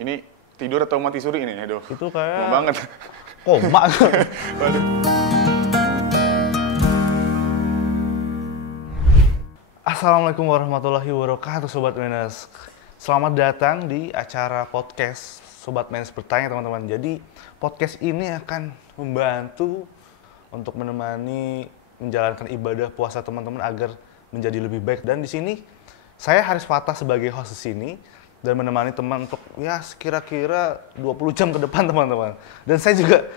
Ini tidur atau mati suri ini? Aduh. Itu kayak Mau banget. koma. Waduh. Assalamualaikum warahmatullahi wabarakatuh Sobat Menes. Selamat datang di acara podcast Sobat Menes Bertanya teman-teman. Jadi podcast ini akan membantu untuk menemani menjalankan ibadah puasa teman-teman agar menjadi lebih baik. Dan di sini saya Haris Fatah sebagai host di sini dan menemani teman untuk ya kira-kira 20 jam ke depan teman-teman. Dan saya juga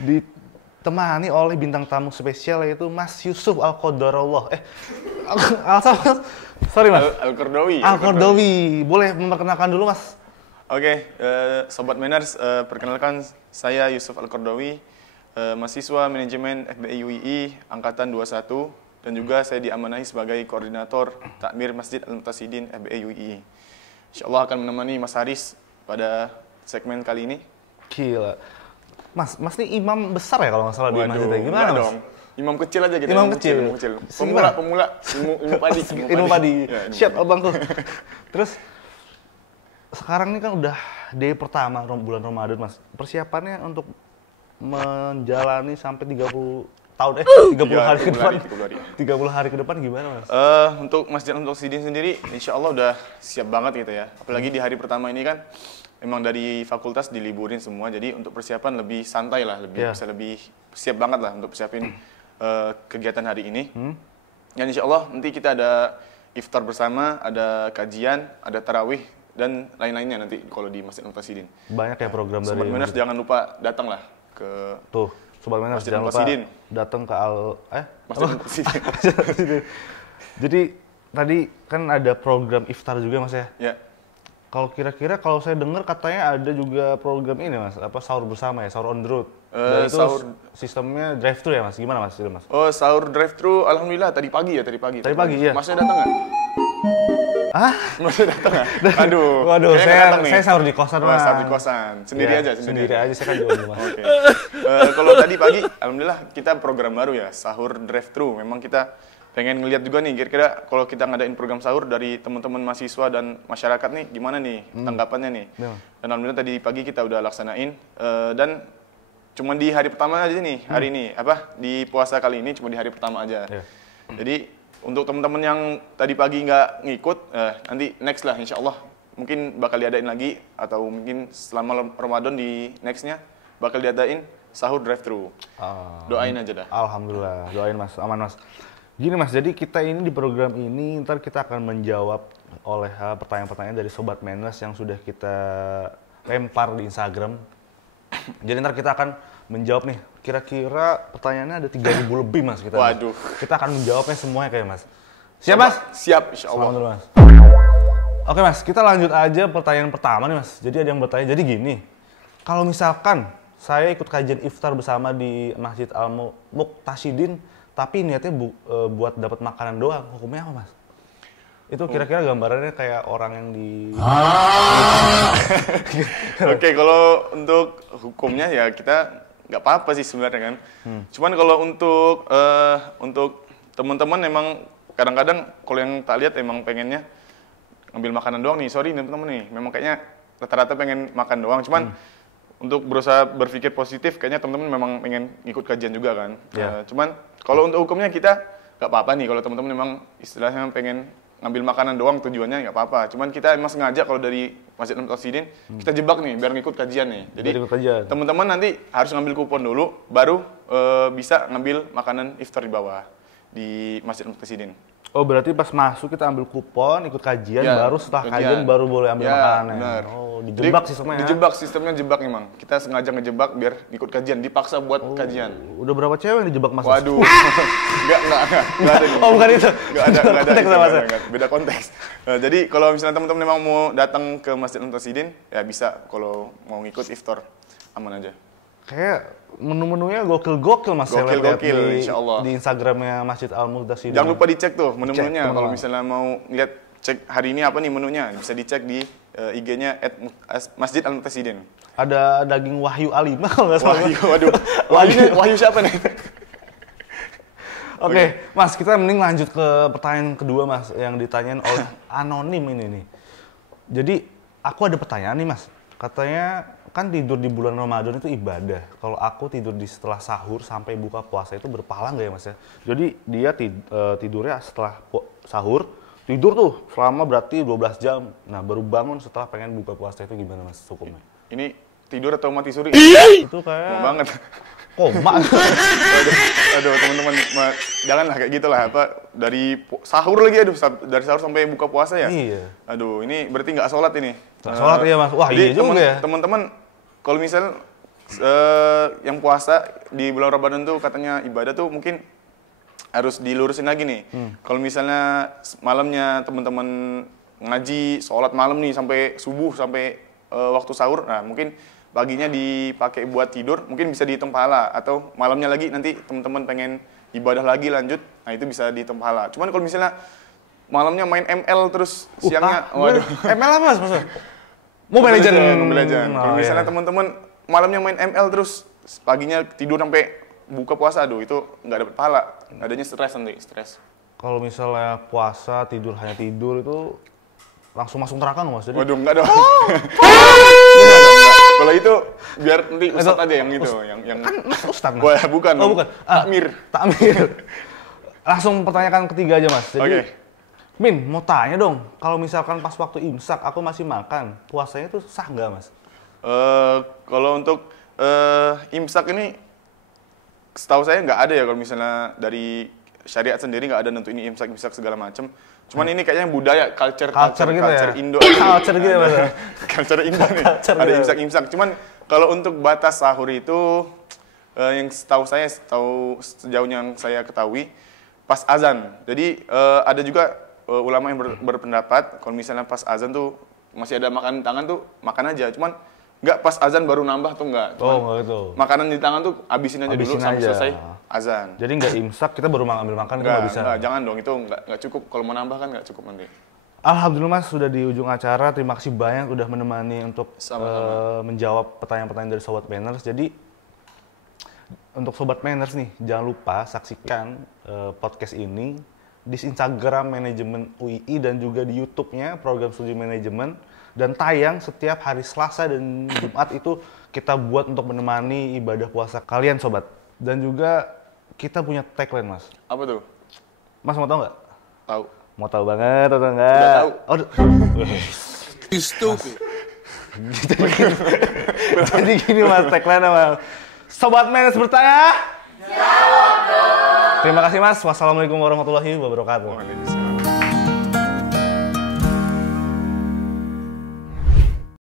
ditemani oleh bintang tamu spesial yaitu Mas Yusuf Al-Qadarullah. Sorry Mas. Al-Qardawi. Al-Qardawi. Boleh memperkenalkan dulu Mas? Oke, Sobat Meners, perkenalkan saya Yusuf Al-Qardawi, mahasiswa manajemen FBI UII angkatan 21. Dan juga saya diamanahi sebagai koordinator takmir Masjid Al-Muqtasidin FBI UII. Insyaallah akan menemani Mas Haris pada segmen kali ini. Gila. Mas ini imam besar ya kalau nggak salah di masjid. Gimana Mas? Dong. Imam kecil aja gitu. Imam kecil. Pemula. Ilmu padi. Ilmu padi. Ya, Siap abangku. Terus sekarang ini kan udah day pertama bulan Ramadan Mas. Persiapannya untuk menjalani sampai 30 hari ke depan. 30 hari ke depan gimana Mas? Untuk Masjid Al-Muqtasidin sendiri insya Allah udah siap banget gitu ya. Apalagi di hari pertama ini kan emang dari fakultas diliburin semua, jadi untuk persiapan lebih santai lah, bisa lebih siap banget lah untuk persiapin kegiatan hari ini. Dan insya Allah nanti kita ada iftar bersama, ada kajian, ada tarawih, dan lain-lainnya nanti kalau di Masjid Al-Muqtasidin. Banyak ya program dari Sobat Meners jangan lupa datang lah ke Sobat Meners jangan lupa datang ke Masjid Al-Muqtasidin. Jadi tadi kan ada program iftar juga Mas ya? Ya. Kalau kira-kira kalau saya dengar katanya ada juga program ini Mas, sahur bersama ya, sahur on the road. Dan itu sistemnya drive thru ya Mas, gimana Mas? Oh, sahur drive thru alhamdulillah tadi pagi. Tadi pagi ya. Masnya datang nggak? Masnya datang nggak? Waduh, saya sahur di kosan Mas. Sahur di kosan. Sendiri aja, saya kan juga Mas. Oke. Kalau tadi pagi alhamdulillah kita program baru ya, sahur drive thru. Memang kita pengen ngeliat juga nih, kira-kira kalau kita ngadain program sahur dari teman-teman mahasiswa dan masyarakat nih, gimana nih tanggapannya nih. Dan alhamdulillah tadi pagi kita udah laksanain, dan cuma di hari pertama aja nih, hari ini, di puasa kali ini cuma di hari pertama aja. Jadi untuk teman-teman yang tadi pagi nggak ngikut, nanti next lah insya Allah, mungkin bakal diadain lagi, atau mungkin selama Ramadan di nextnya bakal diadain sahur drive-thru. Doain aja dah. Alhamdulillah, doain Mas, aman Mas. Gini Mas, jadi kita ini di program ini ntar kita akan menjawab oleh pertanyaan-pertanyaan dari Sobat Menes yang sudah kita lempar di Instagram. Jadi ntar kita akan menjawab nih, kira-kira pertanyaannya ada 3.000 lebih Mas kita. Waduh. Kita akan menjawabnya semuanya kayak Mas. Siap Mas? Siap, insya Allah. Mas. Oke Mas, kita lanjut aja pertanyaan pertama nih Mas. Jadi ada yang bertanya, jadi gini, kalau misalkan saya ikut kajian iftar bersama di Masjid Al-Muqtasidin, tapi niatnya buat dapat makanan doang, hukumnya apa Mas? Itu kira-kira gambarannya kayak orang yang di... Oke, kalau untuk hukumnya ya kita nggak apa-apa sih sebenarnya kan. Cuman kalau untuk teman-teman emang kadang-kadang kalau yang tak lihat emang pengennya ngambil makanan doang nih. Sorry teman-teman nih, memang kayaknya rata-rata pengen makan doang. Cuman untuk berusaha berpikir positif, kayaknya teman-teman memang pengen ngikut kajian juga kan. Cuman kalau untuk hukumnya kita nggak apa-apa nih, kalau teman-teman memang istilahnya pengen ngambil makanan doang tujuannya nggak apa-apa. Cuman kita emang sengaja kalau dari Masjid Al-Muqtasidin kita jebak nih biar ngikut kajian nih. Jadi teman-teman nanti harus ngambil kupon dulu, baru bisa ngambil makanan iftar di bawah di Masjid Al-Muqtasidin. Oh berarti pas masuk kita ambil kupon, ikut kajian, baru setelah kajian baru boleh ambil makanannya. Benar. Oh dijebak sistemnya ya? Dijebak, sistemnya jebak emang. Kita sengaja ngejebak biar ikut kajian, dipaksa buat kajian. Udah berapa cewek yang dijebak Mas? Waduh, enggak ada nih. Oh bukan itu? Enggak ada, beda konteks. Jadi kalau misalnya teman-teman memang mau datang ke Masjid Al-Muqtasidin, ya bisa kalau mau ngikut iftar, aman aja. Kayak menu-menunya gokil-gokil Mas. Gokil, insya Allah. Di Instagramnya Masjid Al-Muqtasidin. Jangan lupa dicek tuh menu-menunya. Kalau misalnya mau lihat cek hari ini apa nih menunya, bisa dicek di IG-nya @Masjid Al-Muqtasidin. Ada daging Wahyu A5 kalau nggak salah. Waduh. Wahyu siapa nih? Oke, Mas, kita mending lanjut ke pertanyaan kedua Mas yang ditanyain oleh anonim ini nih. Jadi aku ada pertanyaan nih Mas. Katanya kan tidur di bulan Ramadan itu ibadah. Kalau aku tidur di setelah sahur sampai buka puasa itu berpahala nggak ya Mas ya? Jadi dia tidurnya setelah sahur, tidur tuh selama berarti 12 jam. Nah baru bangun setelah pengen buka puasa itu gimana Mas hukumnya? Ini tidur atau mati suri? Itu kayak Mau banget. koma. Aduh teman-teman, janganlah kayak gitulah dari sahur lagi, dari sahur sampai buka puasa ya. Iya. Aduh, ini berarti nggak sholat ini. Nggak sholat ya Mas. Wah Jadi iya juga ya. teman-teman kalau misal yang puasa di bulan Ramadan tuh katanya ibadah tuh mungkin harus dilurusin lagi nih. Kalau misalnya malamnya teman-teman ngaji, sholat malam nih sampai subuh sampai waktu sahur, nah mungkin paginya dipakai buat tidur, mungkin bisa dihitung pahala. Atau malamnya lagi nanti teman-teman pengen ibadah lagi lanjut, nah itu bisa dihitung pahala. Cuman kalau misalnya malamnya main ML terus siangnya, waduh. ML apa Mas? Mobile Legends. Kalau misalnya teman-teman malamnya main ML terus paginya tidur sampai buka puasa, aduh itu nggak dapat pahala. Adanya stres nanti, stres. Kalau misalnya puasa hanya tidur itu langsung masuk neraka nggak Mas? Jadi, Waduh, enggak dong. Kalau itu biar nanti Ustadz aja yang itu, yang kan Mas Ustadz Mas. Wah, bukan. Oh bukan. Takmir. Langsung pertanyakan ketiga aja Mas. Jadi, Oke. Min, mau tanya dong, kalau misalkan pas waktu imsak aku masih makan, puasanya itu sah nggak Mas? Kalau untuk imsak ini, setahu saya nggak ada ya kalau misalnya dari syariat sendiri nggak ada nentuin imsak segala macam. Cuman ini kayaknya budaya, culture gitu culture ya? Indo. Culture gitu ya Mas? Culture Indo nih. Culture Ada gitu. imsak. Cuman kalau untuk batas sahur itu yang sejauh yang saya ketahui pas azan. Jadi ada juga ulama yang berpendapat kalau misalnya pas azan tuh masih ada makanan di tangan tuh makan aja. Cuman nggak pas azan baru nambah tuh nggak. Cuman nggak gitu. makanan di tangan tuh habisin aja dulu sampai selesai azan. Jadi nggak imsak, kita baru ambil makan, kan nggak bisa? Enggak, jangan dong, itu nggak cukup. Kalau mau nambah kan nggak cukup nanti. Alhamdulillah Mas, sudah di ujung acara. Terima kasih banyak udah menemani untuk menjawab pertanyaan-pertanyaan dari Sobat Manners. Jadi, untuk Sobat Manners nih, jangan lupa saksikan podcast ini di Instagram Manajemen UII dan juga di YouTube-nya Program Studi Manajemen. Dan tayang setiap hari Selasa dan Jumat itu kita buat untuk menemani ibadah puasa kalian Sobat. Dan juga kita punya tagline Mas. Apa tuh? Mas mau tahu nggak? Tahu. Mau tahu banget atau enggak? Udah tahu. Oh, Stupid. jadi gini Mas, tagline Mas. Sobat Manners bertanya? Jawab dong. Terima kasih Mas. Wassalamualaikum warahmatullahi wabarakatuh.